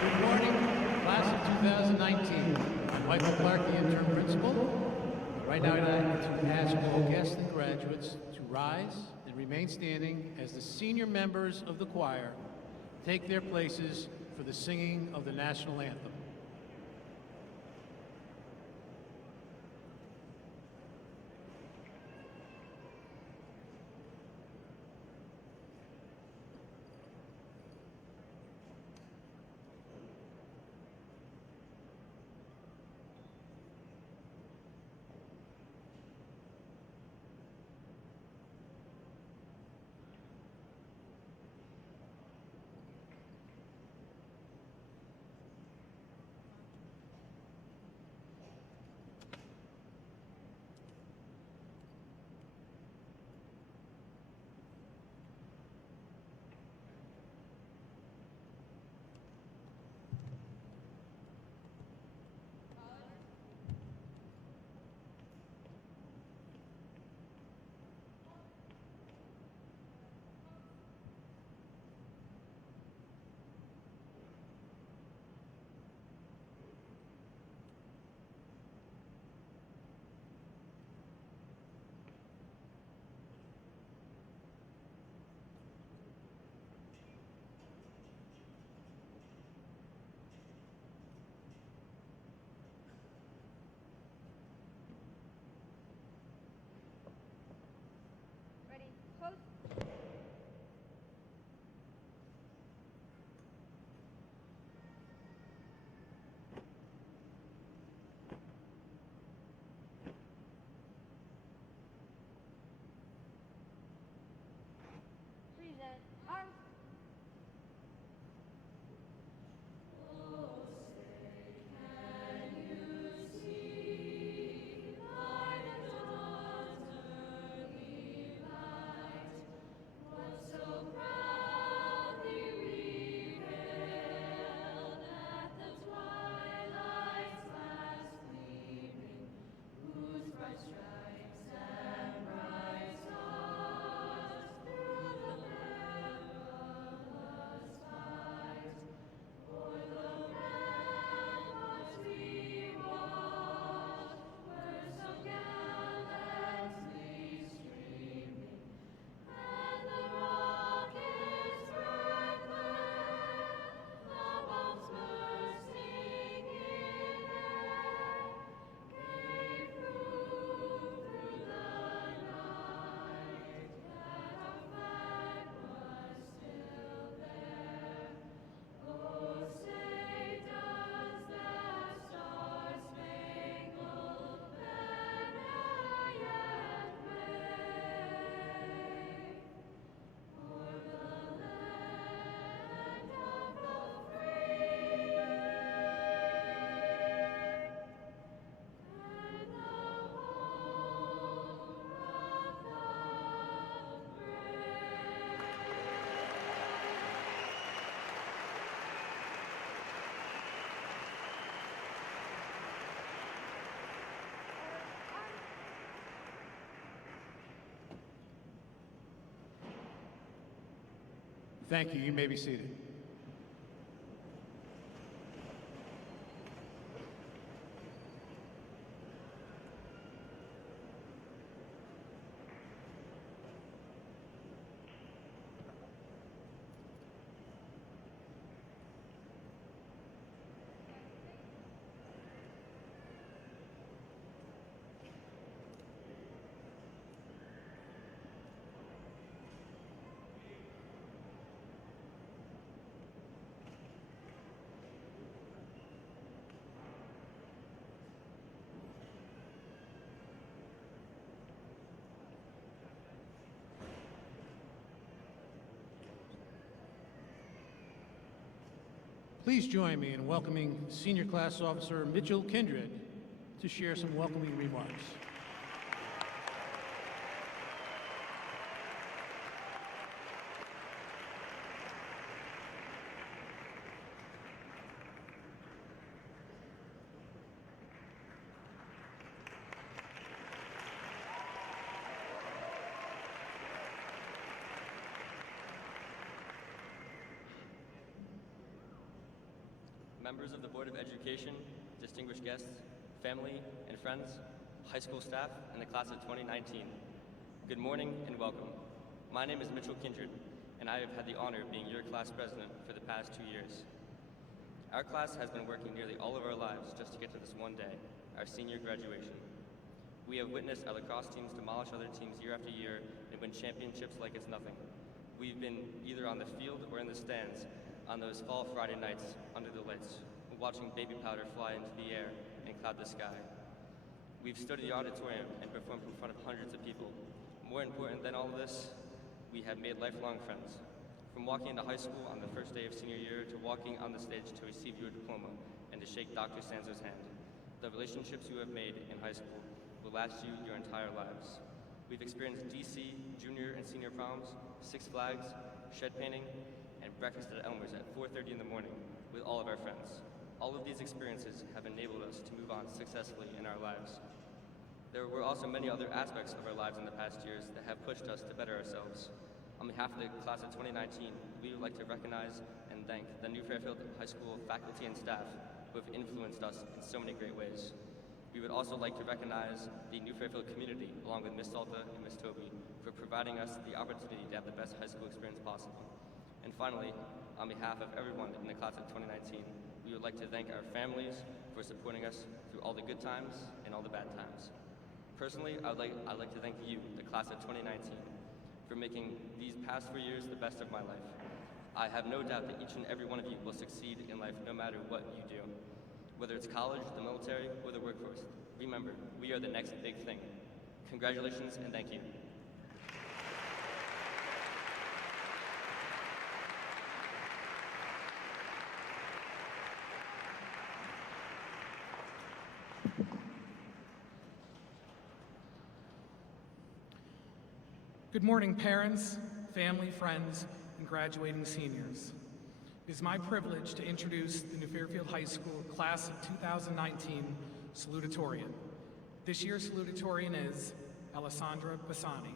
Good morning, class of 2019. I'm Michael Clark, the interim principal. Right now, I'd like to ask all guests and graduates to rise and remain standing as the senior members of the choir take their places for the singing of the national anthem. Ready, close. Present. Arms. Thank you. You may be seated. Please join me in welcoming Senior Class Officer Mitchell Kindred to share some welcoming remarks. members of the Board of Education, distinguished guests, family and friends, high school staff, and the class of 2019. Good morning and welcome. My name is Mitchell Kindred, and I have had the honor of being your class president for the past 2 years. Our class has been working nearly all of our lives just to get to this one day, our senior graduation. We have witnessed our lacrosse teams demolish other teams year after year and win championships like it's nothing. We've been either on the field or in the stands on those fall Friday nights under the lights, watching baby powder fly into the air and cloud the sky. We've stood in the auditorium and performed in front of hundreds of people. More important than all of this, we have made lifelong friends. From walking into high school on the first day of senior year to walking on the stage to receive your diploma and to shake Dr. Sanzo's hand, the relationships you have made in high school will last you your entire lives. We've experienced DC, junior and senior proms, Six Flags, shed painting, and breakfast at Elmer's at 4:30 in the morning with all of our friends. All of these experiences have enabled us to move on successfully in our lives. There were also many other aspects of our lives in the past years that have pushed us to better ourselves. On behalf of the class of 2019, we would like to recognize and thank the New Fairfield High School faculty and staff who have influenced us in so many great ways. We would also like to recognize the New Fairfield community, along with Ms. Salta and Ms. Toby, for providing us the opportunity to have the best high school experience possible. And finally, on behalf of everyone in the class of 2019, we would like to thank our families for supporting us through all the good times and all the bad times. Personally, I'd like to thank you, the class of 2019, for making these past 4 years the best of my life. I have no doubt that each and every one of you will succeed in life no matter what you do. Whether it's college, the military, or the workforce, remember, we are the next big thing. Congratulations and thank you. Good morning, parents, family, friends, and graduating seniors. It is my privilege to introduce the New Fairfield High School Class of 2019 Salutatorian. This year's salutatorian is Alessandra Bassani.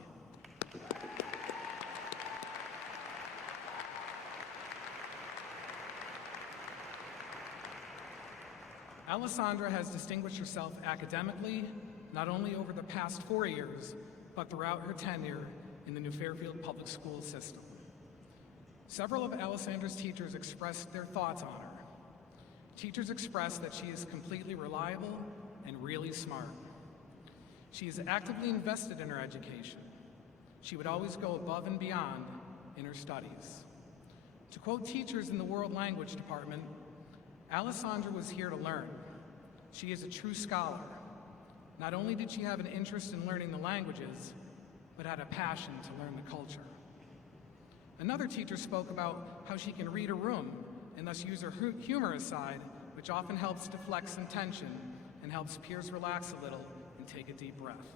Alessandra has distinguished herself academically, not only over the past 4 years, but throughout her tenure in the New Fairfield public school system. Several of Alessandra's teachers expressed their thoughts on her. Teachers expressed that she is completely reliable and really smart. She is actively invested in her education. She would always go above and beyond in her studies. To quote teachers in the World Language Department, Alessandra was here to learn. She is a true scholar. Not only did she have an interest in learning the languages, but had a passion to learn the culture. Another teacher spoke about how she can read a room and thus use her humorous side, which often helps deflect some tension and helps peers relax a little and take a deep breath.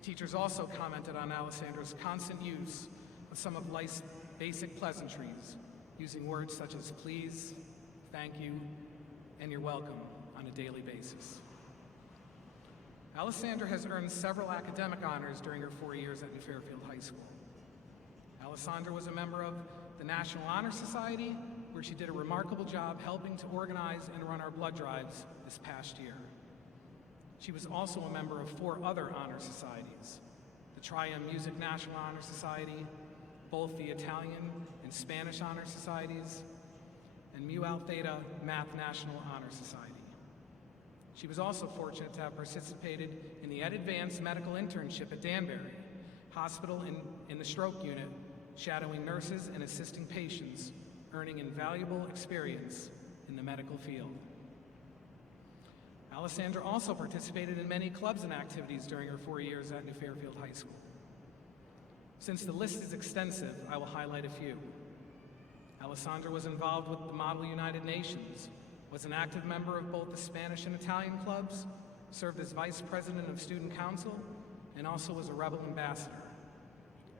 Teachers also commented on Alessandra's constant use of some of life's basic pleasantries, using words such as please, thank you, and you're welcome on a daily basis. Alessandra has earned several academic honors during her 4 years at New Fairfield High School. Alessandra was a member of the National Honor Society, where she did a remarkable job helping to organize and run our blood drives this past year. She was also a member of 4 other honor societies, the Trium Music National Honor Society, both the Italian and Spanish Honor Societies, and Mu Alpha Theta Math National Honor Society. She was also fortunate to have participated in the Ed Advanced Medical Internship at Danbury Hospital in the stroke unit, shadowing nurses and assisting patients, earning invaluable experience in the medical field. Alessandra also participated in many clubs and activities during her 4 years at New Fairfield High School. Since the list is extensive, I will highlight a few. Alessandra was involved with the Model United Nations, was an active member of both the Spanish and Italian clubs, served as vice president of student council, and also was a rebel ambassador.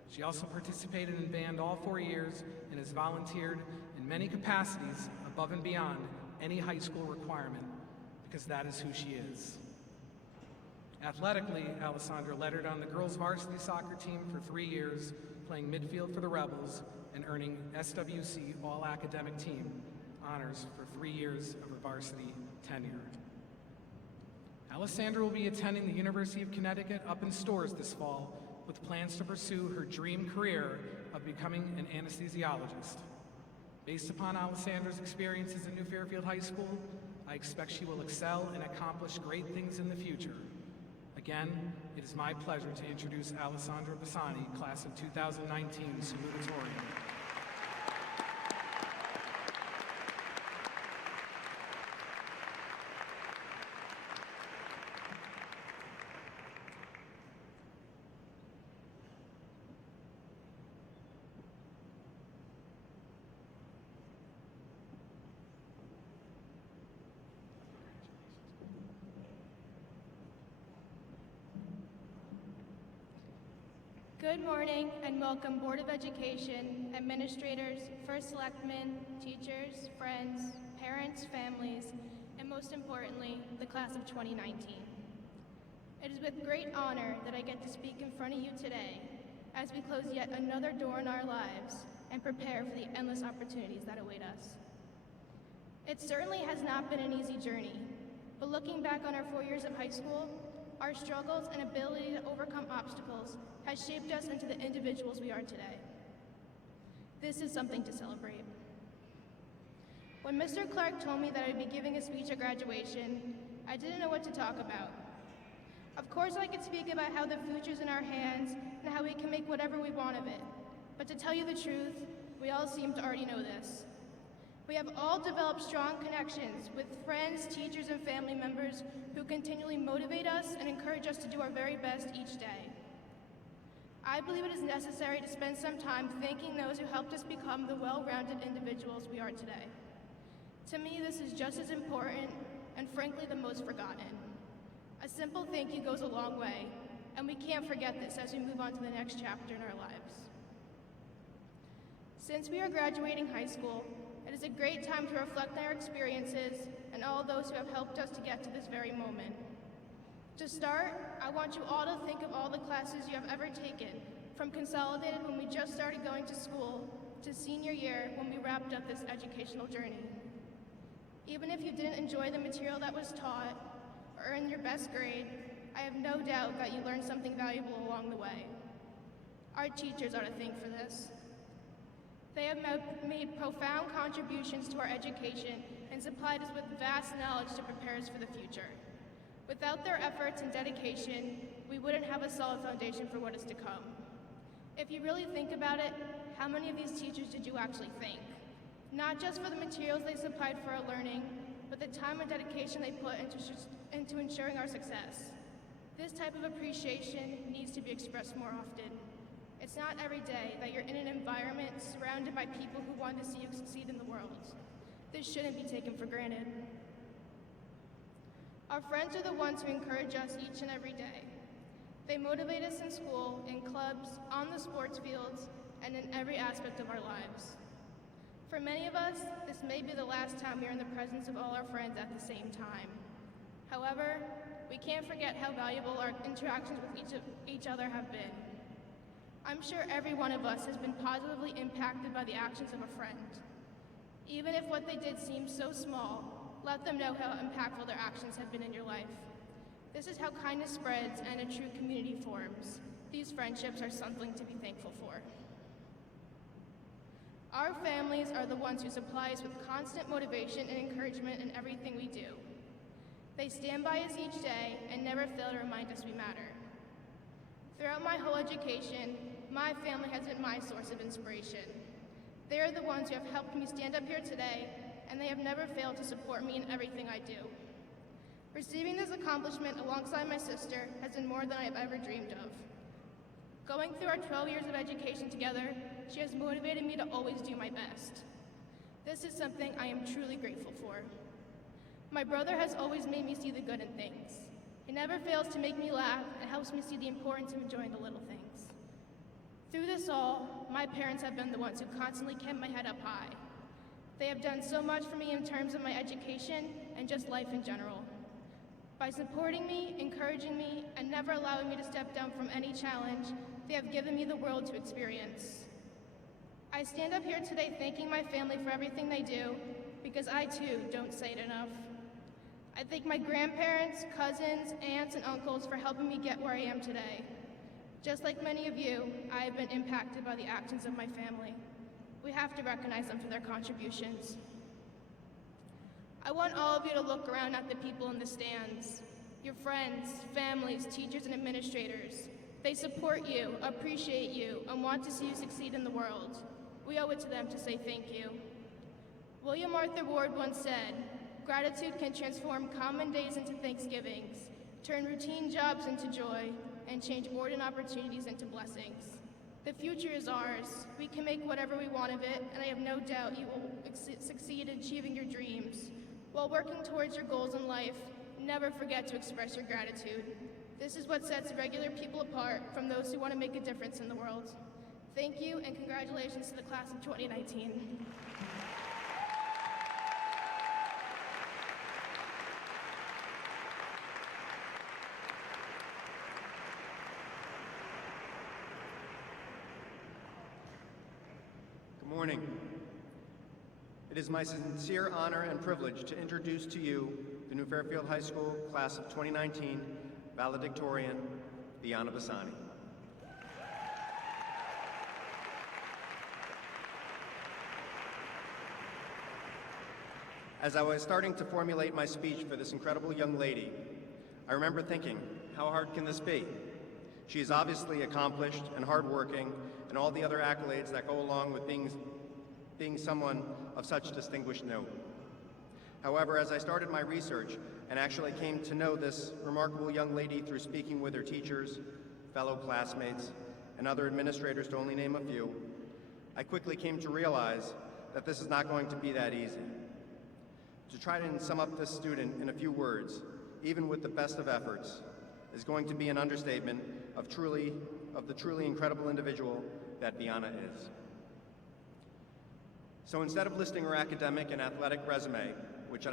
She also participated in band all 4 years and has volunteered in many capacities above and beyond any high school requirement, because that is who she is. Athletically, Alessandra lettered on the girls' varsity soccer team for 3 years, playing midfield for the Rebels and earning SWC All-Academic Team honors for 3 years of her varsity tenure. Alessandra will be attending the University of Connecticut up in Storrs this fall with plans to pursue her dream career of becoming an anesthesiologist. Based upon Alessandra's experiences in New Fairfield High School, I expect she will excel and accomplish great things in the future. Again, it is my pleasure to introduce Alessandra Bassani, class of 2019 salutatorian. Good morning and welcome Board of Education, administrators, first selectmen, teachers, friends, parents, families, and most importantly, the class of 2019. It is with great honor that I get to speak in front of you today as we close yet another door in our lives and prepare for the endless opportunities that await us. It certainly has not been an easy journey, but looking back on our 4 years of high school, our struggles and ability to overcome obstacles has shaped us into the individuals we are today. This is something to celebrate. When Mr. Clark told me that I'd be giving a speech at graduation, I didn't know what to talk about. Of course, I could speak about how the future's in our hands and how we can make whatever we want of it. But to tell you the truth, we all seem to already know this. We have all developed strong connections with friends, teachers, and family members who continually motivate us and encourage us to do our very best each day. I believe it is necessary to spend some time thanking those who helped us become the well-rounded individuals we are today. To me, this is just as important and frankly the most forgotten. A simple thank you goes a long way, and we can't forget this as we move on to the next chapter in our lives. Since we are graduating high school, it is a great time to reflect on our experiences and all those who have helped us to get to this very moment. To start, I want you all to think of all the classes you have ever taken, from consolidated when we just started going to school, to senior year when we wrapped up this educational journey. Even if you didn't enjoy the material that was taught or earn your best grade, I have no doubt that you learned something valuable along the way. Our teachers are to thank for this. They have made profound contributions to our education and supplied us with vast knowledge to prepare us for the future. Without their efforts and dedication, we wouldn't have a solid foundation for what is to come. If you really think about it, how many of these teachers did you actually thank? Not just for the materials they supplied for our learning, but the time and dedication they put into ensuring our success. This type of appreciation needs to be expressed more often. It's not every day that you're in an environment surrounded by people who want to see you succeed in the world. This shouldn't be taken for granted. Our friends are the ones who encourage us each and every day. They motivate us in school, in clubs, on the sports fields, and in every aspect of our lives. For many of us, this may be the last time we are in the presence of all our friends at the same time. However, we can't forget how valuable our interactions with each other have been. I'm sure every one of us has been positively impacted by the actions of a friend. Even if what they did seems so small, let them know how impactful their actions have been in your life. This is how kindness spreads and a true community forms. These friendships are something to be thankful for. Our families are the ones who supply us with constant motivation and encouragement in everything we do. They stand by us each day and never fail to remind us we matter. Throughout my whole education, my family has been my source of inspiration. They are the ones who have helped me stand up here today, and they have never failed to support me in everything I do. Receiving this accomplishment alongside my sister has been more than I have ever dreamed of. Going through our 12 years of education together, she has motivated me to always do my best. This is something I am truly grateful for. My brother has always made me see the good in things. He never fails to make me laugh and helps me see the importance of enjoying the little things. Through this all, my parents have been the ones who constantly kept my head up high. They have done so much for me in terms of my education and just life in general. By supporting me, encouraging me, and never allowing me to step down from any challenge, they have given me the world to experience. I stand up here today thanking my family for everything they do, because I too don't say it enough. I thank my grandparents, cousins, aunts, and uncles for helping me get where I am today. Just like many of you, I have been impacted by the actions of my family. We have to recognize them for their contributions. I want all of you to look around at the people in the stands, your friends, families, teachers, and administrators. They support you, appreciate you, and want to see you succeed in the world. We owe it to them to say thank you. William Arthur Ward once said, "Gratitude can transform common days into Thanksgivings, turn routine jobs into joy, and change ordinary opportunities into blessings." The future is ours. We can make whatever we want of it, and I have no doubt you will succeed in achieving your dreams. While working towards your goals in life, never forget to express your gratitude. This is what sets regular people apart from those who want to make a difference in the world. Thank you, and congratulations to the class of 2019. Good morning. It is my sincere honor and privilege to introduce to you the New Fairfield High School class of 2019 valedictorian, Viana Bassani. As I was starting to formulate my speech for this incredible young lady, I remember thinking, how hard can this be? She is obviously accomplished and hardworking, and all the other accolades that go along with being someone of such distinguished note. However, as I started my research and actually came to know this remarkable young lady through speaking with her teachers, fellow classmates, and other administrators, to only name a few, I quickly came to realize that this is not going to be that easy. To try to sum up this student in a few words, even with the best of efforts, is going to be an understatement of the truly incredible individual that Viana is. So instead of listing her academic and athletic resume, which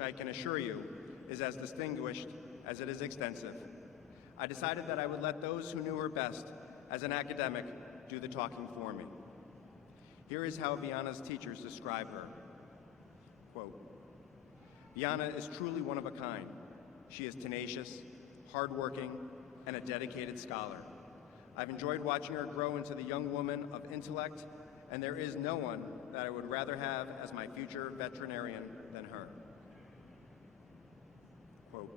I can assure you is as distinguished as it is extensive, I decided that I would let those who knew her best as an academic do the talking for me. Here is how Viana's teachers describe her. Quote, "Viana is truly one of a kind. She is tenacious, hardworking, and a dedicated scholar. I've enjoyed watching her grow into the young woman of intellect, and there is no one that I would rather have as my future veterinarian than her." Quote,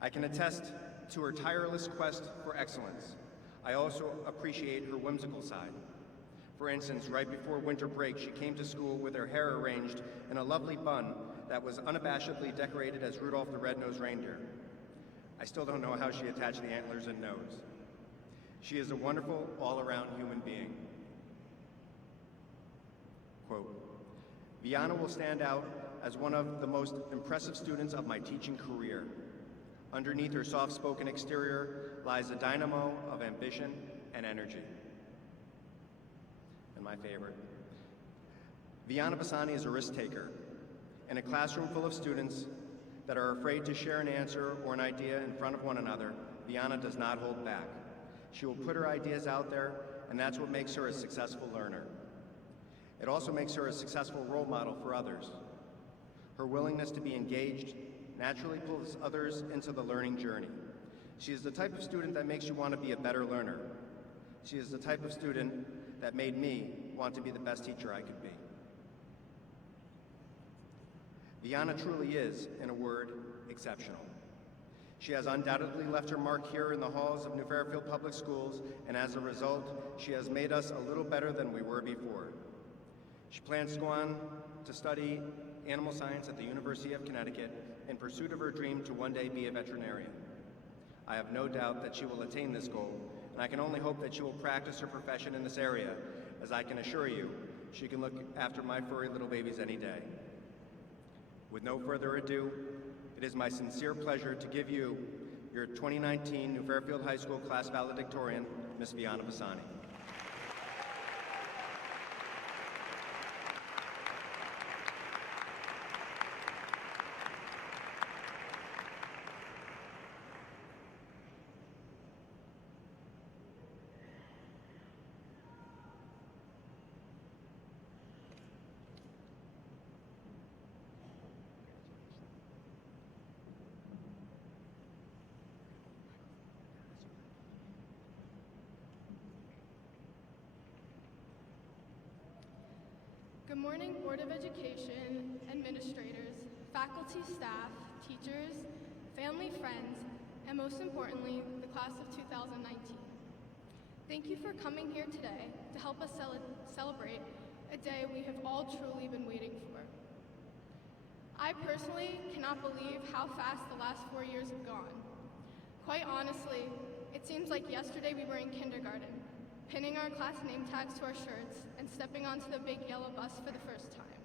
"I can attest to her tireless quest for excellence. I also appreciate her whimsical side. For instance, right before winter break, she came to school with her hair arranged in a lovely bun that was unabashedly decorated as Rudolph the Red-Nosed Reindeer. I still don't know how she attached the antlers and nose. She is a wonderful, all-around human being." Quote, "Viana will stand out as one of the most impressive students of my teaching career. Underneath her soft-spoken exterior lies a dynamo of ambition and energy." And my favorite, "Viana Bassani is a risk-taker. In a classroom full of students that are afraid to share an answer or an idea in front of one another, Viana does not hold back. She will put her ideas out there, and that's what makes her a successful learner. It also makes her a successful role model for others. Her willingness to be engaged naturally pulls others into the learning journey. She is the type of student that makes you want to be a better learner. She is the type of student that made me want to be the best teacher I could be." Viana truly is, in a word, exceptional. She has undoubtedly left her mark here in the halls of New Fairfield Public Schools, and as a result, she has made us a little better than we were before. She plans to go on to study animal science at the University of Connecticut in pursuit of her dream to one day be a veterinarian. I have no doubt that she will attain this goal, and I can only hope that she will practice her profession in this area, as I can assure you, she can look after my furry little babies any day. With no further ado, it is my sincere pleasure to give you your 2019 New Fairfield High School class valedictorian, Ms. Viana Bassani. Good morning, Board of Education, administrators, faculty, staff, teachers, family, friends, and most importantly, the class of 2019. Thank you for coming here today to help us celebrate a day we have all truly been waiting for. I personally cannot believe how fast the last 4 years have gone. Quite honestly, it seems like yesterday we were in kindergarten, pinning our class name tags to our shirts and stepping onto the big yellow bus for the first time.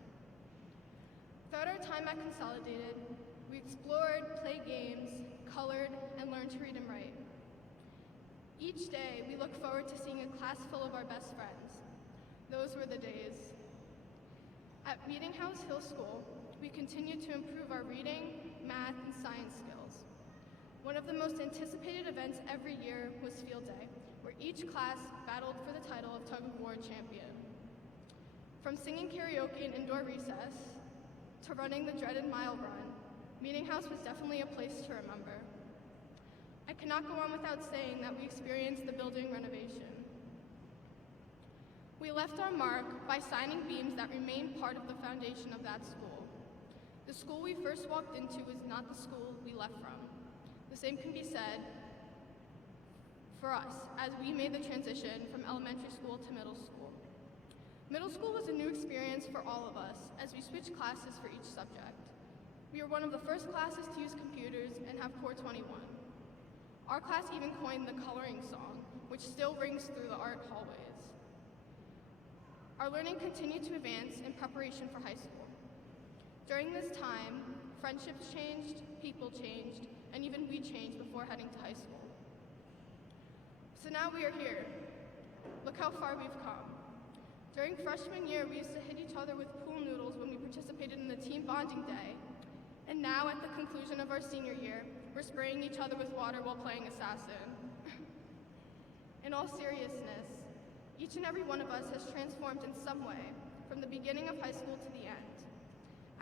Throughout our time at Consolidated, we explored, played games, colored, and learned to read and write. Each day, we look forward to seeing a class full of our best friends. Those were the days. At Meeting House Hill School, we continue to improve our reading, math, and science skills. One of the most anticipated events every year was Field Day, where each class battled for the title of tug-of-war champion. From singing karaoke in indoor recess to running the dreaded mile run, Meeting House was definitely a place to remember. I cannot go on without saying that we experienced the building renovation. We left our mark by signing beams that remain part of the foundation of that school. The school we first walked into is not the school we left from. The same can be said for us as we made the transition from elementary school to middle school. Middle school was a new experience for all of us as we switched classes for each subject. We were one of the first classes to use computers and have Core 21. Our class even coined the coloring song, which still rings through the art hallways. Our learning continued to advance in preparation for high school. During this time, friendships changed, people changed, and even we changed before heading to high school. So now we are here. Look how far we've come. During freshman year, we used to hit each other with pool noodles when we participated in the team bonding day. And now at the conclusion of our senior year, we're spraying each other with water while playing assassin. In all seriousness, each and every one of us has transformed in some way from the beginning of high school to the end.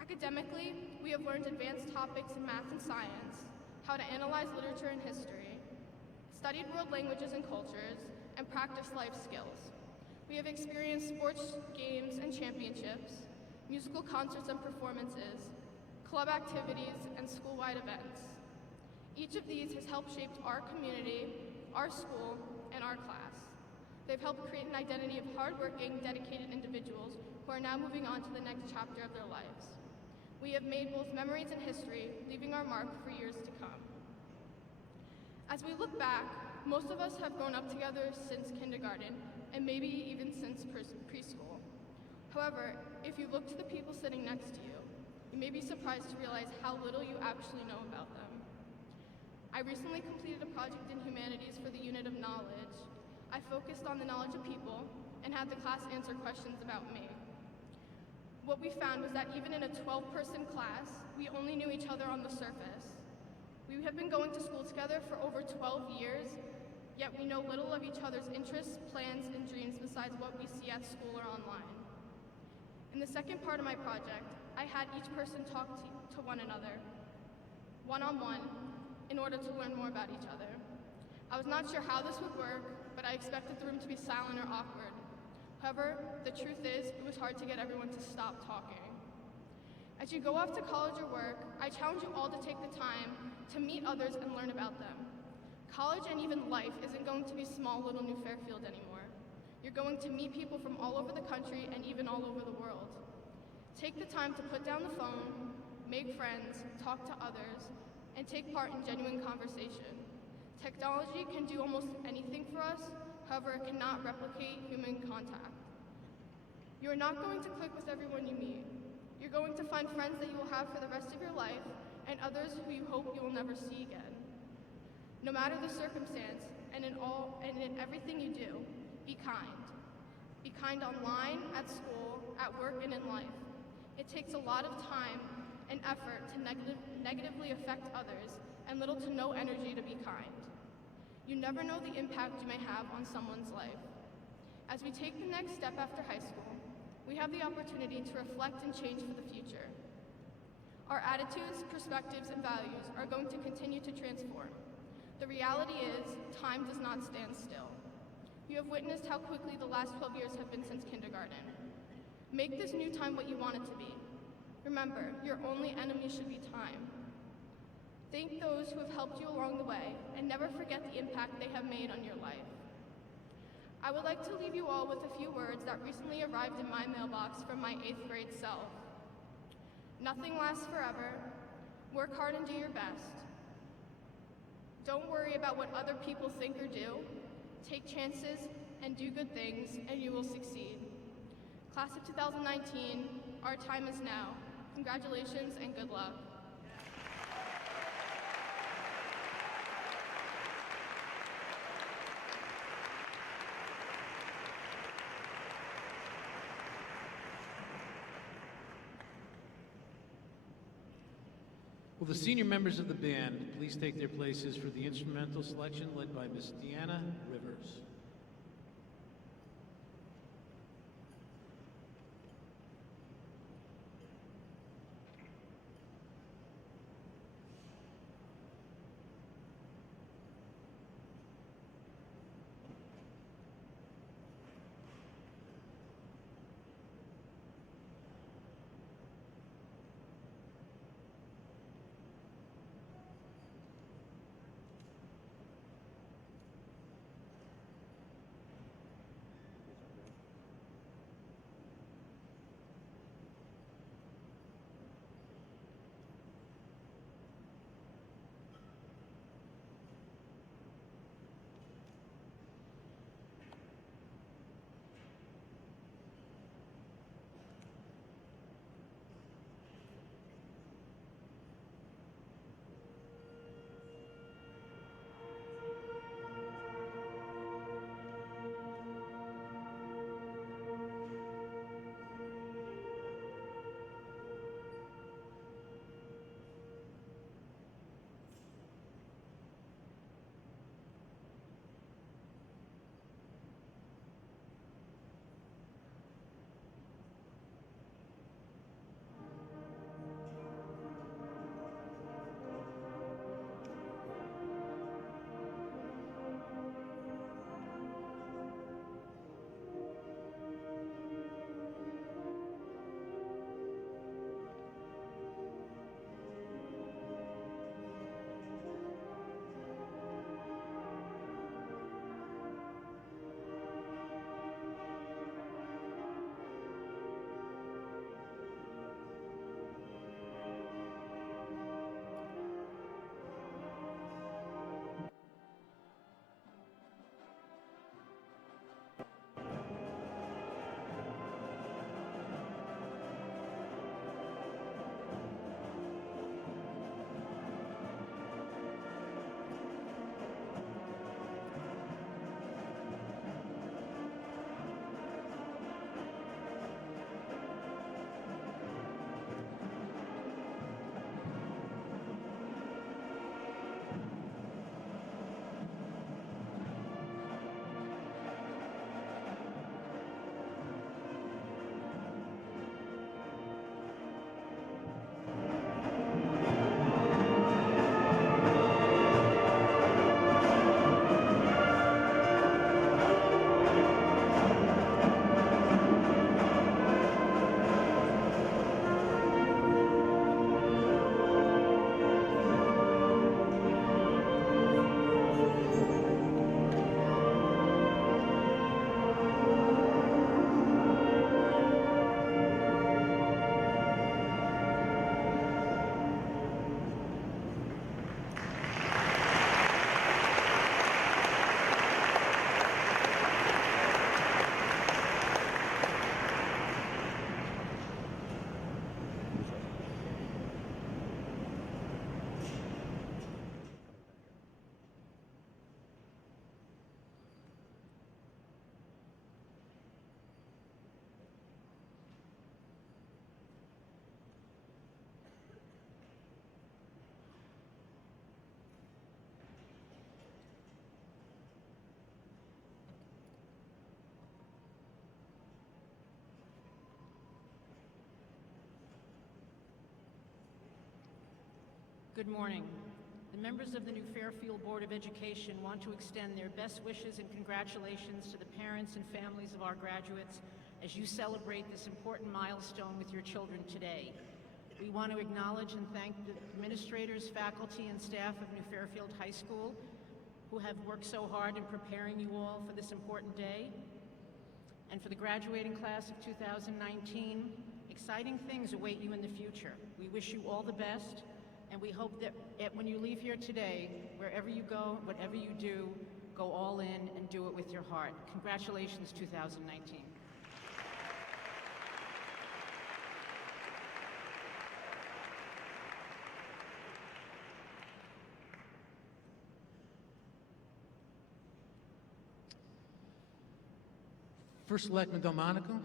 Academically, we have learned advanced topics in math and science, how to analyze literature and history, studied world languages and cultures, and practiced life skills. We have experienced sports games and championships, musical concerts and performances, club activities, and school-wide events. Each of these has helped shape our community, our school, and our class. They've helped create an identity of hardworking, dedicated individuals who are now moving on to the next chapter of their lives. We have made both memories and history, leaving our mark for years to come. As we look back, most of us have grown up together since kindergarten, and maybe even since preschool. However, if you look to the people sitting next to you, you may be surprised to realize how little you actually know about them. I recently completed a project in humanities for the unit of knowledge. I focused on the knowledge of people and had the class answer questions about me. What we found was that even in a 12-person class, we only knew each other on the surface. We have been going to school together for over 12 years, yet we know little of each other's interests, plans, and dreams besides what we see at school or online. In the second part of my project, I had each person talk to one another, one-on-one, in order to learn more about each other. I was not sure how this would work, but I expected the room to be silent or awkward. However, the truth is, it was hard to get everyone to stop talking. As you go off to college or work, I challenge you all to take the time to meet others and learn about them. College and even life isn't going to be small little New Fairfield anymore. You're going to meet people from all over the country and even all over the world. Take the time to put down the phone, make friends, talk to others, and take part in genuine conversation. Technology can do almost anything for us, however, it cannot replicate human contact. You are not going to click with everyone you meet. You're going to find friends that you will have for the rest of your life and others who you hope you will never see again. No matter the circumstance, and in everything you do, be kind. Be kind online, at school, at work, and in life. It takes a lot of time and effort to negatively affect others and little to no energy to be kind. You never know the impact you may have on someone's life. As we take the next step after high school, we have the opportunity to reflect and change for the future. Our attitudes, perspectives, and values are going to continue to transform. The reality is, time does not stand still. You have witnessed how quickly the last 12 years have been since kindergarten. Make this new time what you want it to be. Remember, your only enemy should be time. Thank those who have helped you along the way, and never forget the impact they have made on your life. I would like to leave you all with a few words that recently arrived in my mailbox from my 8th grade self. Nothing lasts forever. Work hard and do your best. Don't worry about what other people think or do. Take chances and do good things, and you will succeed. Class of 2019, our time is now. Congratulations and good luck. Will the senior members of the band please take their places for the instrumental selection led by Miss Deanna Rivers. Good morning. The members of the new Fairfield Board of Education want to extend their best wishes and congratulations to the parents and families of our graduates as you celebrate this important milestone with your children today. We want to acknowledge and thank the administrators, faculty, and staff of New Fairfield High School who have worked so hard in preparing you all for this important day. And for the graduating class of 2019, exciting things await you in the future. We wish you all the best, and we hope that when you leave here today, wherever you go, whatever you do, go all in and do it with your heart. Congratulations, 2019. First Selectman Delmonico,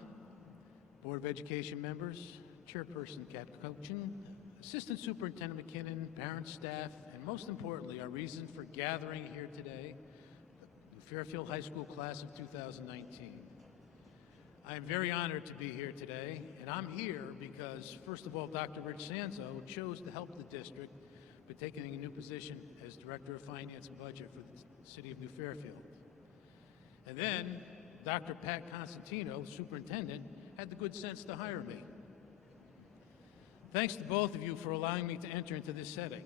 Board of Education members, Chairperson Kat Cochin, Assistant Superintendent McKinnon, parents, staff, and most importantly, our reason for gathering here today, the Fairfield High School class of 2019. I am very honored to be here today, and I'm here because, first of all, Dr. Rich Sanzo chose to help the district by taking a new position as Director of Finance and Budget for the City of New Fairfield. And then, Dr. Pat Constantino, superintendent, had the good sense to hire me. Thanks to both of you for allowing me to enter into this setting.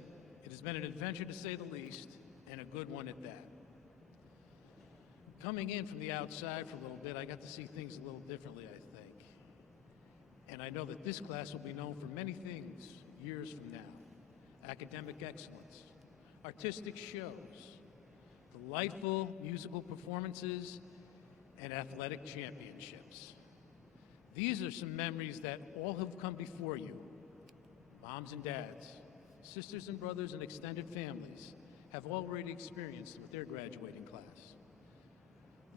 It has been an adventure to say the least, and a good one at that. Coming in from the outside for a little bit, I got to see things a little differently, I think. And I know that this class will be known for many things years from now. Academic excellence, artistic shows, delightful musical performances, and athletic championships. These are some memories that all have come before you. Moms and dads, sisters and brothers, and extended families have already experienced with their graduating class.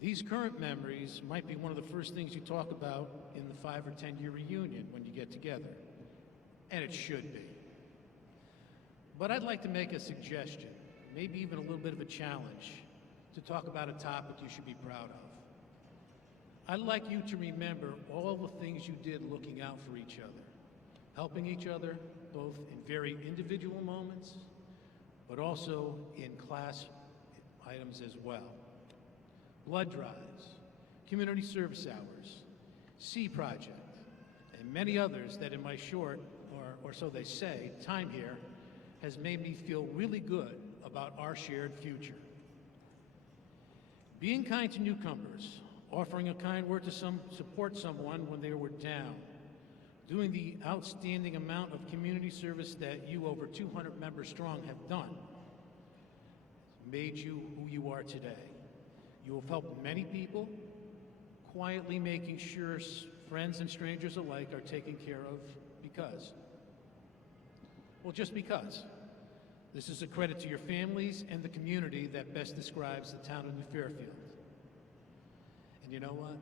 These current memories might be one of the first things you talk about in the 5 or 10 year reunion when you get together, and it should be. But I'd like to make a suggestion, maybe even a little bit of a challenge, to talk about a topic you should be proud of. I'd like you to remember all the things you did looking out for each other, helping each other both in very individual moments, but also in class items as well. Blood drives, community service hours, Sea Project, and many others that in my short, or so they say, time here has made me feel really good about our shared future. Being kind to newcomers, offering a kind word to support someone when they were down, doing the outstanding amount of community service that you, over 200 members strong, have done, made you who you are today. You have helped many people, quietly making sure friends and strangers alike are taken care of because. Well, just because. This is a credit to your families and the community that best describes the town of New Fairfield. And you know what?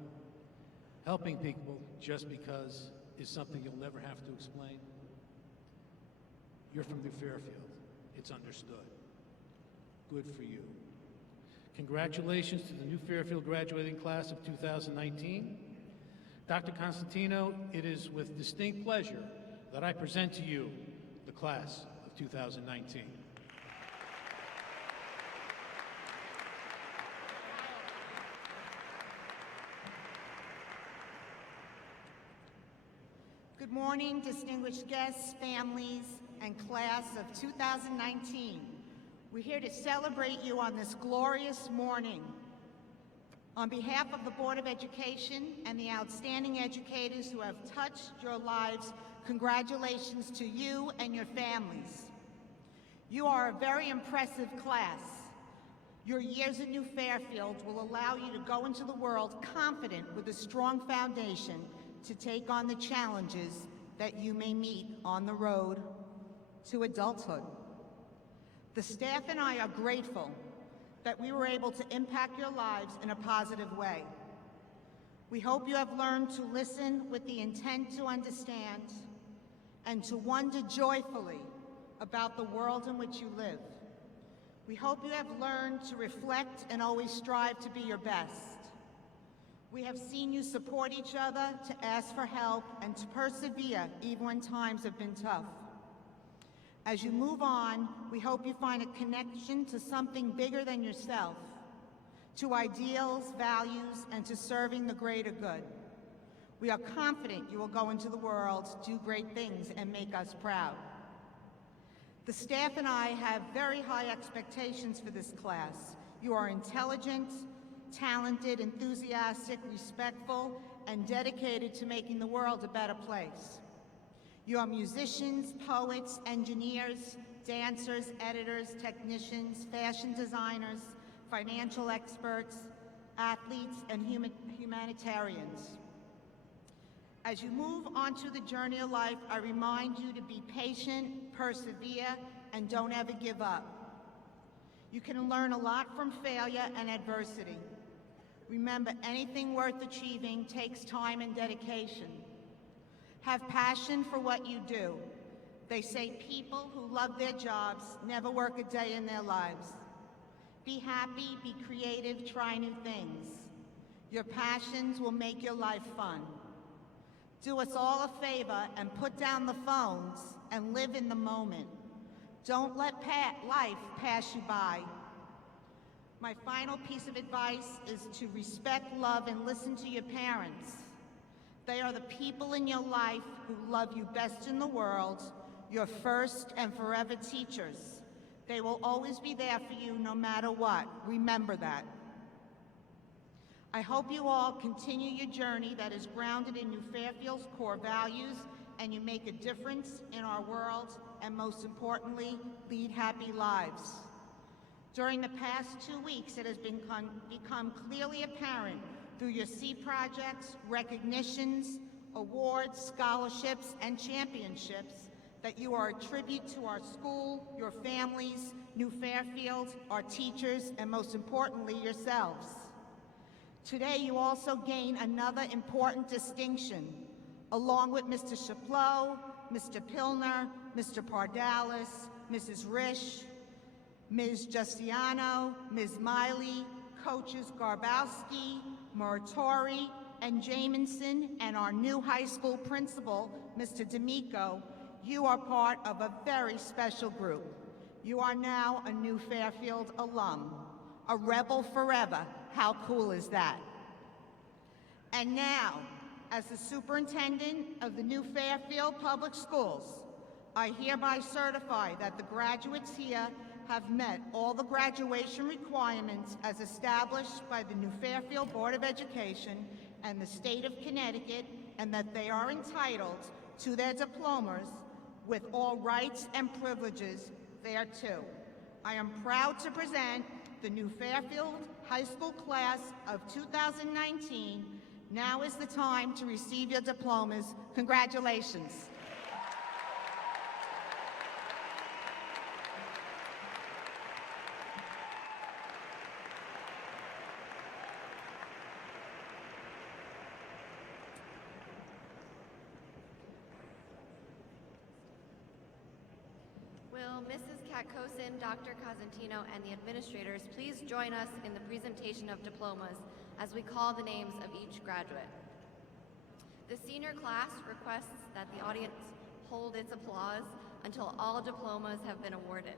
Helping people just because is something you'll never have to explain. You're from New Fairfield. It's understood. Good for you. Congratulations to the New Fairfield graduating class of 2019. Dr. Constantino, it is with distinct pleasure that I present to you the class of 2019. Good morning, distinguished guests, families, and class of 2019. We're here to celebrate you on this glorious morning. On behalf of the Board of Education and the outstanding educators who have touched your lives, congratulations to you and your families. You are a very impressive class. Your years in New Fairfield will allow you to go into the world confident with a strong foundation to take on the challenges that you may meet on the road to adulthood. The staff and I are grateful that we were able to impact your lives in a positive way. We hope you have learned to listen with the intent to understand and to wonder joyfully about the world in which you live. We hope you have learned to reflect and always strive to be your best. We have seen you support each other, to ask for help, and to persevere even when times have been tough. As you move on, we hope you find a connection to something bigger than yourself, to ideals, values, and to serving the greater good. We are confident you will go into the world, do great things, and make us proud. The staff and I have very high expectations for this class. You are intelligent, talented, enthusiastic, respectful, and dedicated to making the world a better place. You are musicians, poets, engineers, dancers, editors, technicians, fashion designers, financial experts, athletes, and humanitarians. As you move onto the journey of life, I remind you to be patient, persevere, and don't ever give up. You can learn a lot from failure and adversity. Remember, anything worth achieving takes time and dedication. Have passion for what you do. They say people who love their jobs never work a day in their lives. Be happy, be creative, try new things. Your passions will make your life fun. Do us all a favor and put down the phones and live in the moment. Don't let life pass you by. My final piece of advice is to respect, love, and listen to your parents. They are the people in your life who love you best in the world, your first and forever teachers. They will always be there for you no matter what. Remember that. I hope you all continue your journey that is grounded in New Fairfield's core values and you make a difference in our world and, most importantly, lead happy lives. During the past 2 weeks, it has become clearly apparent through your C projects, recognitions, awards, scholarships, and championships that you are a tribute to our school, your families, New Fairfield, our teachers, and most importantly, yourselves. Today, you also gain another important distinction, along with Mr. Chaplot, Mr. Pilner, Mr. Pardalis, Mrs. Risch, Ms. Justiano, Ms. Miley, coaches Garbowski, Muratori, and Jamison, and our new high school principal, Mr. D'Amico. You are part of a very special group. You are now a New Fairfield alum, a rebel forever. How cool is that? And now, as the superintendent of the New Fairfield Public Schools, I hereby certify that the graduates here have met all the graduation requirements as established by the New Fairfield Board of Education and the state of Connecticut, and that they are entitled to their diplomas with all rights and privileges thereto. I am proud to present the New Fairfield High School class of 2019. Now is the time to receive your diplomas. Congratulations. Will Mrs. Katkosin, Dr. Cosentino, and the administrators please join us in the presentation of diplomas as we call the names of each graduate. The senior class requests that the audience hold its applause until all diplomas have been awarded.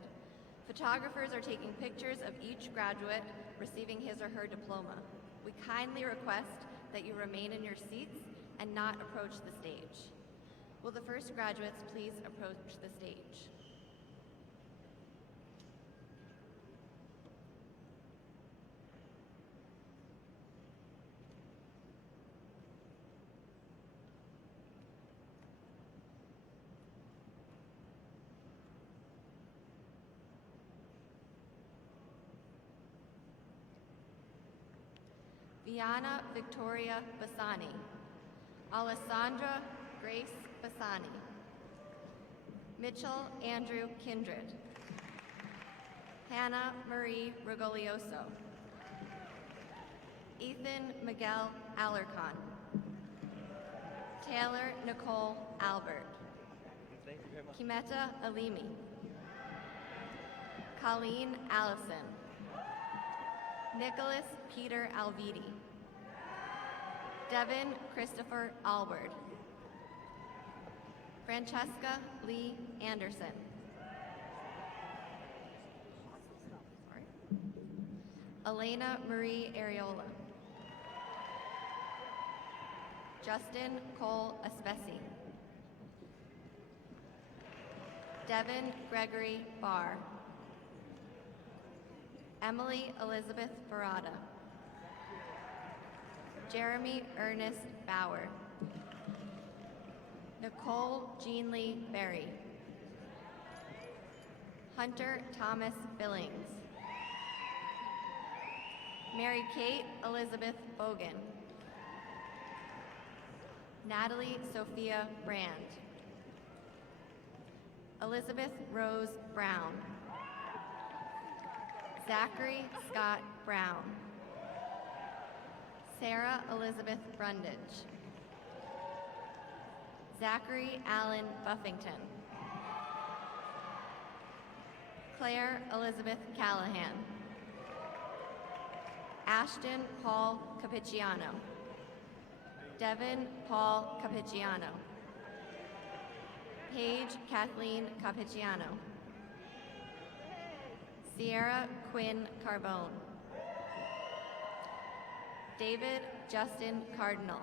Photographers are taking pictures of each graduate receiving his or her diploma. We kindly request that you remain in your seats and not approach the stage. Will the first graduates please approach the stage? Viana Victoria Bassani, Alessandra Grace Bassani, Mitchell Andrew Kindred, Hannah Marie Rigoglioso, Ethan Miguel Alarcon, Taylor Nicole Albert, Kimeta Alimi, Colleen Allison, Nicholas Peter Alvidi, Devin Christopher Albert, Francesca Lee Anderson, Elena Marie Areola, Justin Cole Espesi. Devin Gregory Barr. Emily Elizabeth Barada. Jeremy Ernest Bauer. Nicole Jean Lee Berry. Hunter Thomas Billings. Mary Kate Elizabeth Bogan. Natalie Sophia Brand. Elizabeth Rose Brown. Zachary Scott Brown. Sarah Elizabeth Brundage. Zachary Allen Buffington. Claire Elizabeth Callahan. Ashton Paul Capiciano. Devin Paul Capiciano. Paige Kathleen Capiciano. Sierra Quinn Carbone. David Justin Cardinal.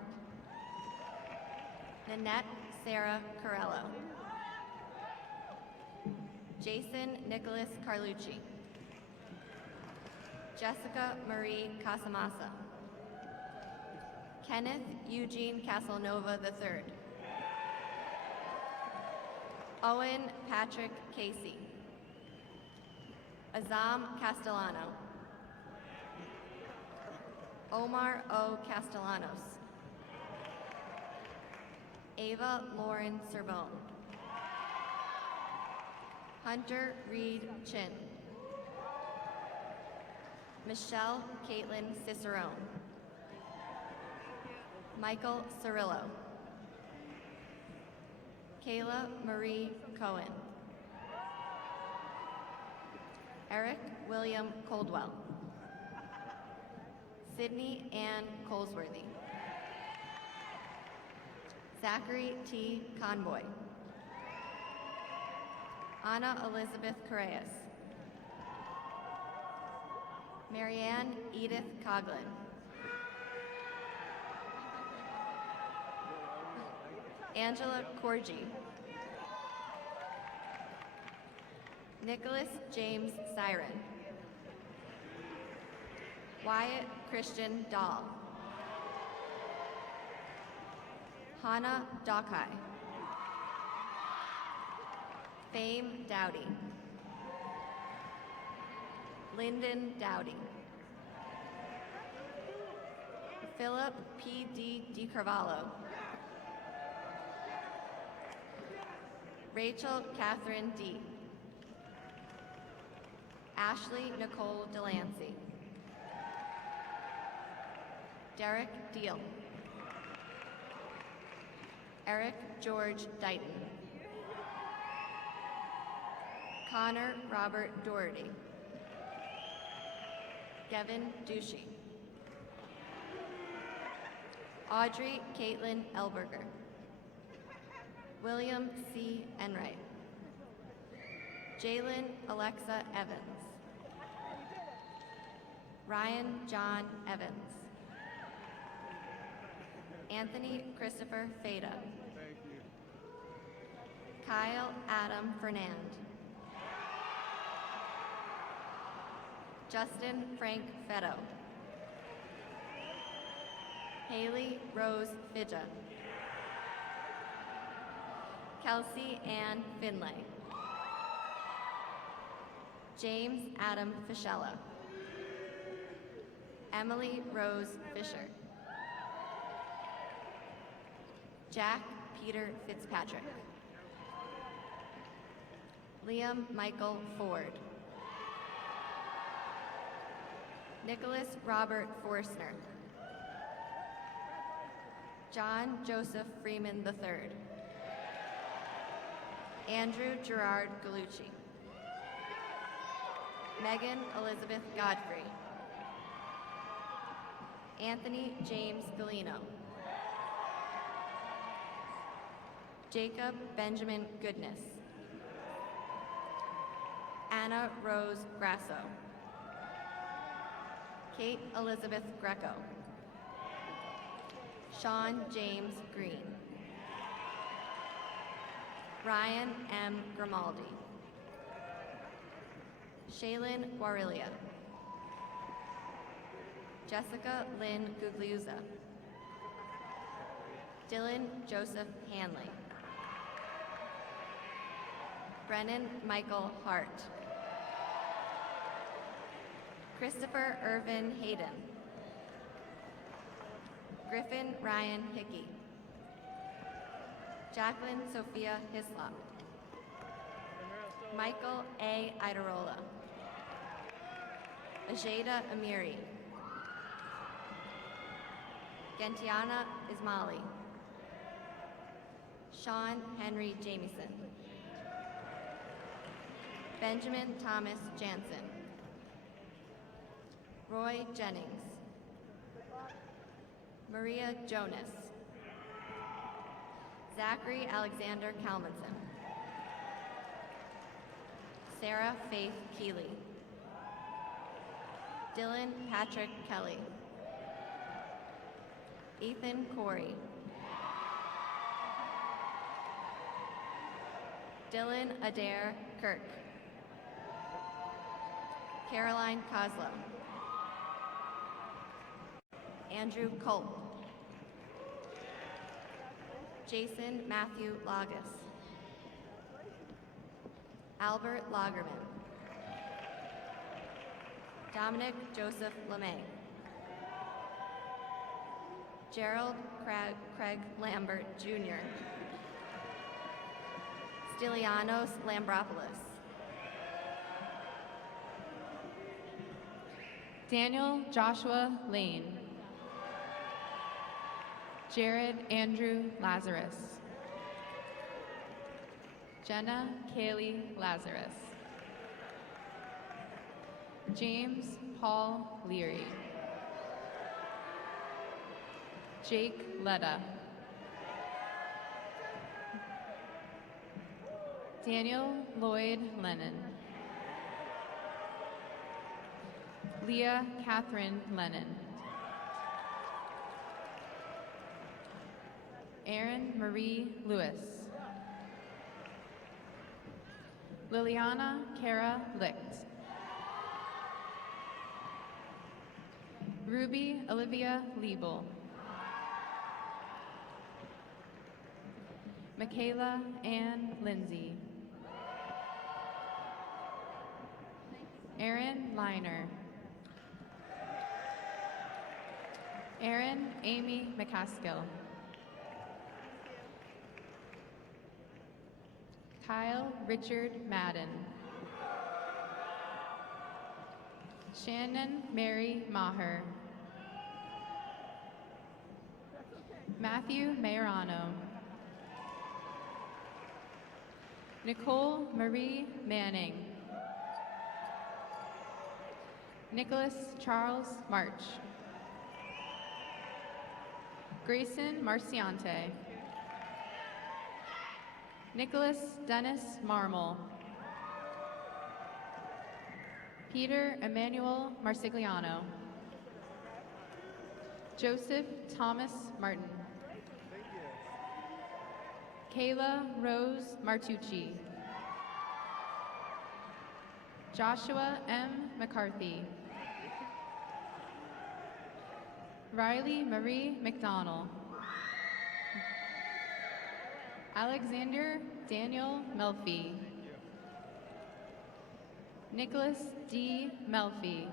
Nanette Sarah Corello. Jason Nicholas Carlucci. Jessica Marie Casamasa. Kenneth Eugene Casanova III. Owen Patrick Casey. Azam Castellano. Omar O. Castellanos. Ava Lauren Cerbone. Hunter Reed Chin. Michelle Caitlin Cicerone. Michael Cirillo. Kayla Marie Cohen. Eric William Coldwell. Sydney Ann Colesworthy. Zachary T. Conboy. Anna Elizabeth Correas. Marianne Edith Coughlin. Angela Corgi. Nicholas James Siren. Wyatt Christian Dahl. Hannah Dokai. Fame Dowdy. Lyndon Dowdy. Philip P. D. DiCarvalho. Rachel Catherine D. Ashley Nicole Delancey. Derek Deal. Eric George Dighton. Connor Robert Doherty. Gavin Ducey. Audrey Caitlin Elberger. William C. Enright. Jalen Alexa Evans. Ryan John Evans. Anthony Christopher Fada. Kyle Adam Fernand. Justin Frank Fetto. Haley Rose Fidja. Kelsey Ann Finlay. James Adam Fischella. Emily Rose Fisher. Jack Peter Fitzpatrick. Liam Michael Ford. Nicholas Robert Forstner. John Joseph Freeman III. Andrew Gerard Gallucci. Megan Elizabeth Godfrey. Anthony James Galino. Jacob Benjamin Goodness. Anna Rose Grasso. Kate Elizabeth Greco. Sean James Green. Ryan M. Grimaldi. Shaylin Guarilia. Jessica Lynn Gugliuzza. Dylan Joseph Hanley. Brennan Michael Hart. Christopher Irvin Hayden. Griffin Ryan Hickey. Jacqueline Sophia Hislop. Michael A. Idarola. Ajeda Amiri. Gentiana Ismaili. Sean Henry Jamieson. Benjamin Thomas Jansen. Roy Jennings. Maria Jonas. Zachary Alexander Kalmanson. Sarah Faith Keeley. Dylan Patrick Kelly. Ethan Corey. Dylan Adair Kirk. Caroline Coslow. Andrew Culp. Jason Matthew Lagas. Albert Lagerman. Dominic Joseph LeMay. Gerald Craig Lambert Jr. Stylianos Lambropoulos. Daniel Joshua Lane. Jared Andrew Lazarus. Jenna Kaylee Lazarus. James Paul Leary. Jake Letta. Daniel Lloyd Lennon. Leah Catherine Lennon. Erin Marie Lewis. Liliana Kara Licht. Ruby Olivia Liebel. Michaela Ann Lindsay. Erin Liner. Erin Amy McCaskill. Kyle Richard Madden. Shannon Mary Maher. Matthew Mayorano. Nicole Marie Manning. Nicholas Charles March. Grayson Marciante. Nicholas Dennis Marmol. Peter Emmanuel Marsigliano. Joseph Thomas Martin. Kayla Rose Martucci. Joshua M. McCarthy. Riley Marie McDonald. Alexander Daniel Melfi. Nicholas D. Melfi.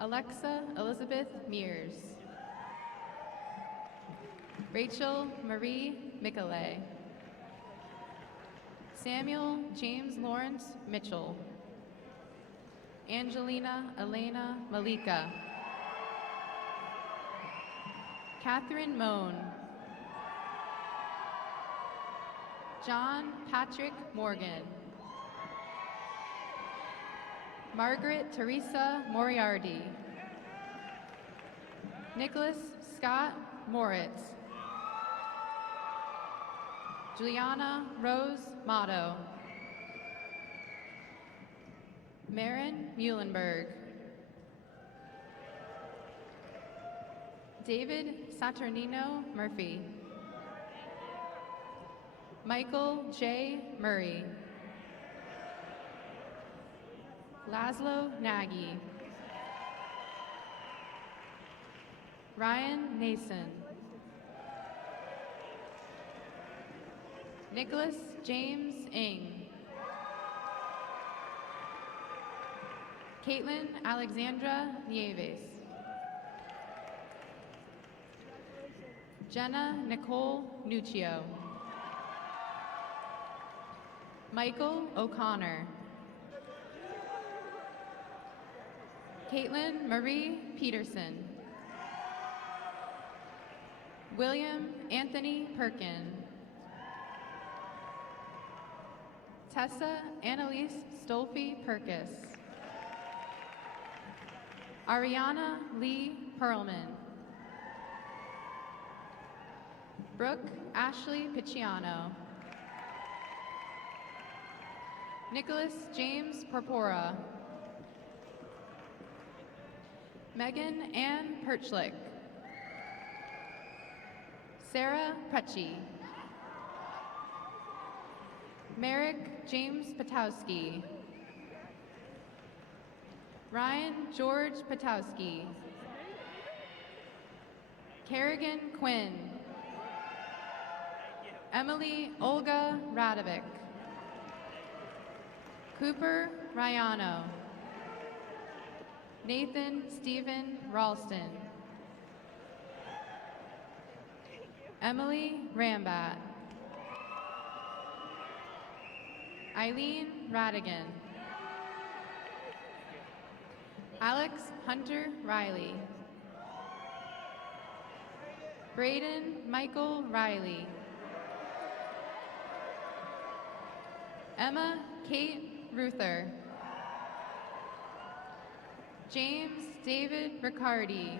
Alexa Elizabeth Mears. Rachel Marie Michelet. Samuel James Lawrence Mitchell. Angelina Elena Malika. Catherine Moan. John Patrick Morgan. Margaret Teresa Moriarty. Nicholas Scott Moritz. Juliana Rose Motto. Marin Muhlenberg. David Saturnino Murphy. Michael J. Murray. Laszlo Nagy. Ryan Nason. Nicholas James Ing. Caitlin Alexandra Nieves. Jenna Nicole Nuccio. Michael O'Connor. Caitlin Marie Peterson. William Anthony Perkin. Tessa Annalise Stolfi Perkis. Ariana Lee Perlman. Brooke Ashley Picciano. Nicholas James Porpora. Megan Ann Perchlick. Sarah Precci. Merrick James Patowski. Ryan George Patowski. Kerrigan Quinn. Emily Olga Radovic. Cooper Rayano. Nathan Stephen Ralston. Emily Rambat. Eileen Radigan. Alex Hunter Riley. Braden Michael Riley. Emma Kate Ruther. James David Riccardi.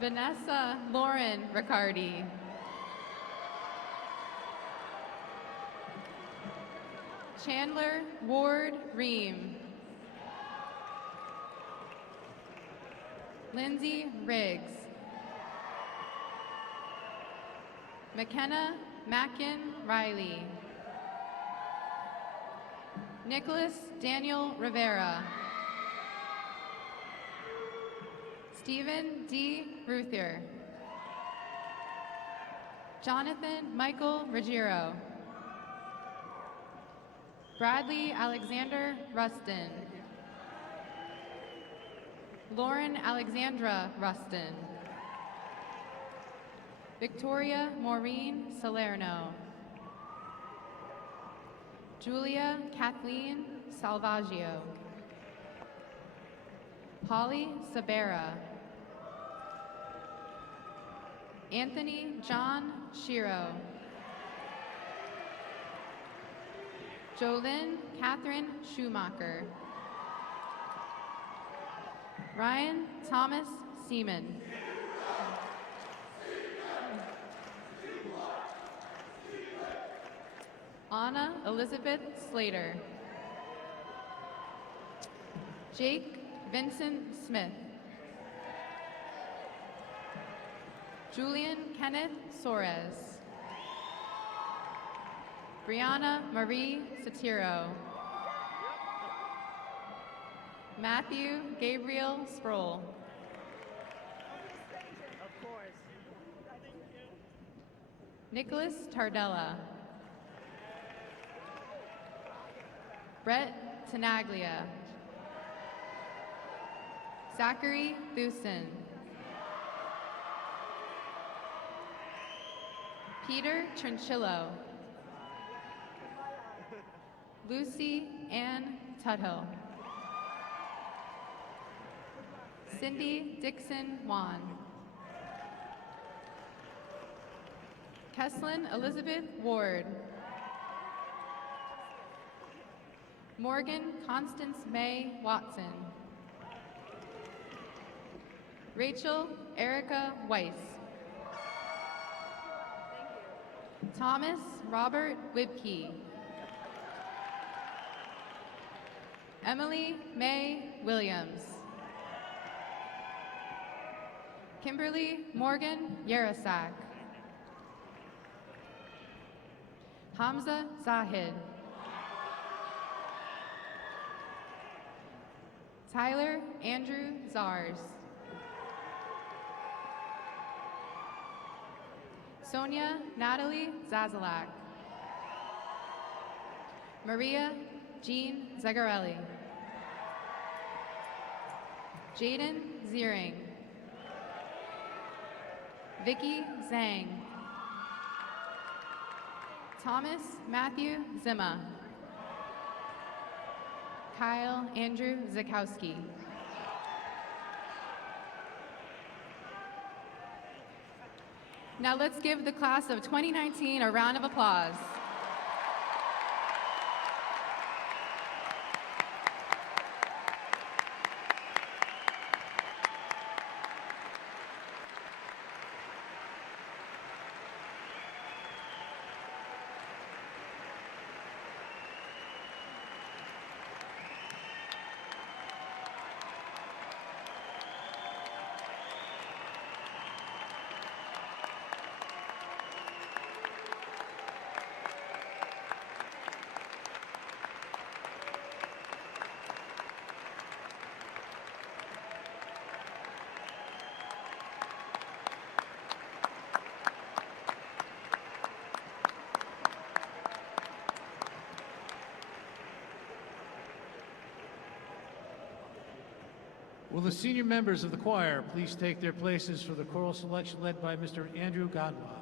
Vanessa Lauren Riccardi. Chandler Ward Ream. Lindsay Riggs. McKenna Mackin Riley. Nicholas Daniel Rivera. Stephen D. Ruthier. Jonathan Michael Ruggiero. Bradley Alexander Rustin. Lauren Alexandra Rustin. Victoria Maureen Salerno. Julia Kathleen Salvaggio. Holly Sabera. Anthony John Shiro. Jolynn Catherine Schumacher. Ryan Thomas Seaman. Anna Elizabeth Slater. Jake Vincent Smith. Julian Kenneth Soares. Brianna Marie Satiro. Matthew Gabriel Sproul. Nicholas Tardella. Brett Tenaglia. Zachary Thusen. Peter Trinchillo. Lucy Ann Tuthill. Cindy Dixon Wan. Keslin Elizabeth Ward. Morgan Constance May Watson. Rachel Erica Weiss. Thomas Robert Wibke. Emily May Williams. Kimberly Morgan Yarasak. Hamza Zahid. Tyler Andrew Zars. Sonia Natalie Zazalak. Maria Jean Zagarelli. Jaden Ziering. Vicky Zhang. Thomas Matthew Zimma. Kyle Andrew Zakowski. Now let's give the class of 2019 a round of applause. Will the senior members of the choir please take their places for the choral selection led by Mr. Andrew Godwa?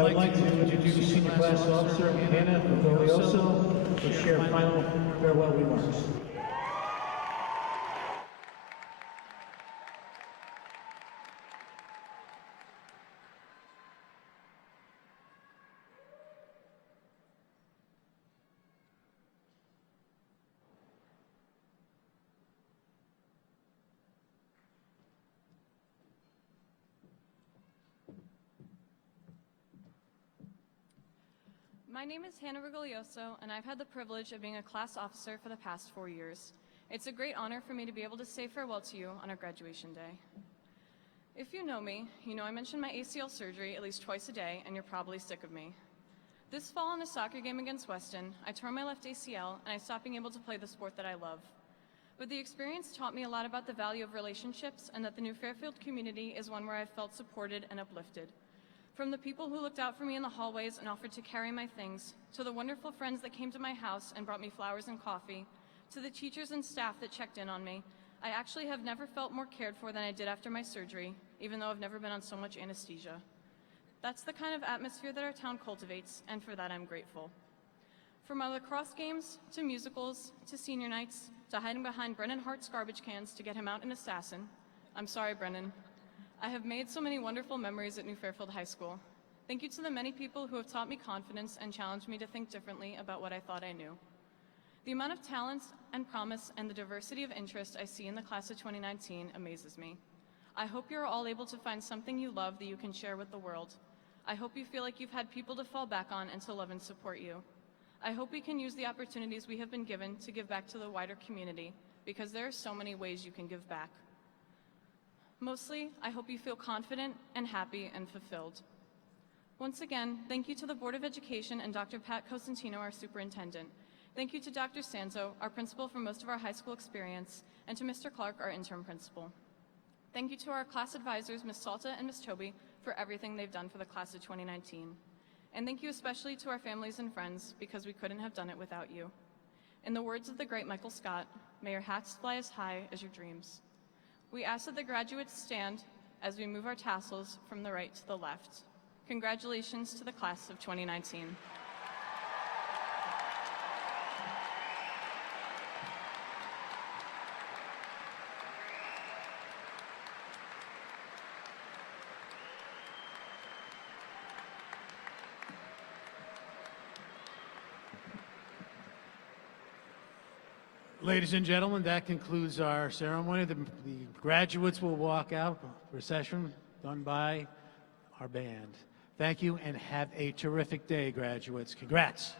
I would like to introduce Senior Class Officer Hannah Figlioso to share final farewell remarks. My name is Hannah Rigoglioso, and I've had the privilege of being a class officer for the past 4 years. It's a great honor for me to be able to say farewell to you on our graduation day. If you know me, you know I mention my ACL surgery at least twice a day, and you're probably sick of me. This fall in a soccer game against Weston, I tore my left ACL, and I stopped being able to play the sport that I love. But the experience taught me a lot about the value of relationships and that the New Fairfield community is one where I've felt supported and uplifted. From the people who looked out for me in the hallways and offered to carry my things, to the wonderful friends that came to my house and brought me flowers and coffee, to the teachers and staff that checked in on me, I actually have never felt more cared for than I did after my surgery, even though I've never been on so much anesthesia. That's the kind of atmosphere that our town cultivates, and for that I'm grateful. From our lacrosse games, to musicals, to senior nights, to hiding behind Brennan Hart's garbage cans to get him out an assassin. I'm sorry, Brennan. I have made so many wonderful memories at New Fairfield High School. Thank you to the many people who have taught me confidence and challenged me to think differently about what I thought I knew. The amount of talent and promise and the diversity of interest I see in the class of 2019 amazes me. I hope you're all able to find something you love that you can share with the world. I hope you feel like you've had people to fall back on and to love and support you. I hope we can use the opportunities we have been given to give back to the wider community, because there are so many ways you can give back. Mostly, I hope you feel confident and happy and fulfilled. Once again, thank you to the Board of Education and Dr. Pat Cosentino, our superintendent. Thank you to Dr. Sanzo, our principal for most of our high school experience, and to Mr. Clark, our interim principal. Thank you to our class advisors, Ms. Salta and Ms. Toby, for everything they've done for the class of 2019. And thank you especially to our families and friends, because we couldn't have done it without you. In the words of the great Michael Scott, may your hats fly as high as your dreams. We ask that the graduates stand as we move our tassels from the right to the left. Congratulations to the class of 2019. Ladies and gentlemen, that concludes our ceremony. The graduates will walk out, procession done by our band. Thank you and have a terrific day, graduates. Congrats.